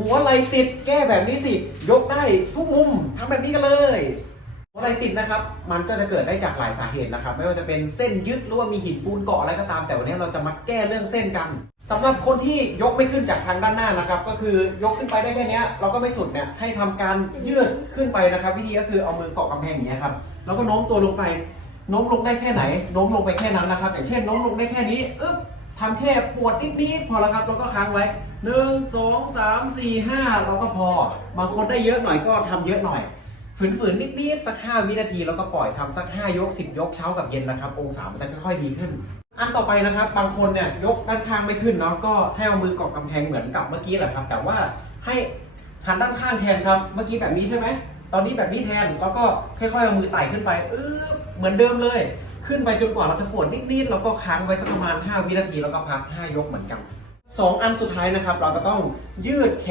หัวไหลติดแก้แบบนี้สิ ยกได้ทุกมุมทำแบบนี้กันเลยหัวไหลติดนะครับ มันก็จะเกิดได้จากหลายสาเหตุนะครับ ไม่ว่าจะเป็นเส้นยึดหรือว่ามีหินปูนเกาะอะไรก็ตาม แต่วันนี้เราจะมาแก้เรื่องเส้นกันสำหรับคนที่ยกไม่ขึ้นจากทางด้านหน้านะครับ ก็คือยกขึ้นไปได้แค่นี้เราก็ไม่สุดเนี่ยให้ทำการยืดขึ้นไปนะครับ วิธีก็คือเอามือเกาะกำแพงอย่างเงี้ครับแล้วก็โน้มตัวลงไปโน้มลงได้แค่ไหนโน้มลงไปแค่นั้นนะครับอย่างเช่นโน้มลงได้แค่นี้อึ๊บ ทำแค่ปวดนิดๆพอแล้วครับแล้วก็ค้างไว้หนึ่งสองสามสี่ห้าเราก็พอบางคนได้เยอะหน่อยก็ทำเยอะหน่อย ฝืนๆนิดๆสัก 5 วินาทีแล้วก็ปล่อยทำสัก 5 ยก 10 ยกเช้ากับเย็นนะครับ องศามันจะค่อยๆดีขึ้น อันต่อไปนะครับ บางคนเนี่ยยกด้านข้างไม่ขึ้นเนาะก็ให้เอามือเกาะกำแพงเหมือนกับเมื่อกี้แหละครับ แต่ว่าให้หันด้านข้างแทนครับ เมื่อกี้แบบนี้ใช่ไหมตอนนี้แบบนี้แทนแล้วก็ค่อยๆเอามือไต่ขึ้นไปเออเหมือนเดิมเลย ขึ้นไปจนกว่าเราจะปวดนิดๆแล้วก็ค้างไว้สักประมาณ 5 วินาทีแล้วก็พัก 5 ยกเหมือนกันสองอันสุดท้ายนะครับ เราจะต้องยืดแขน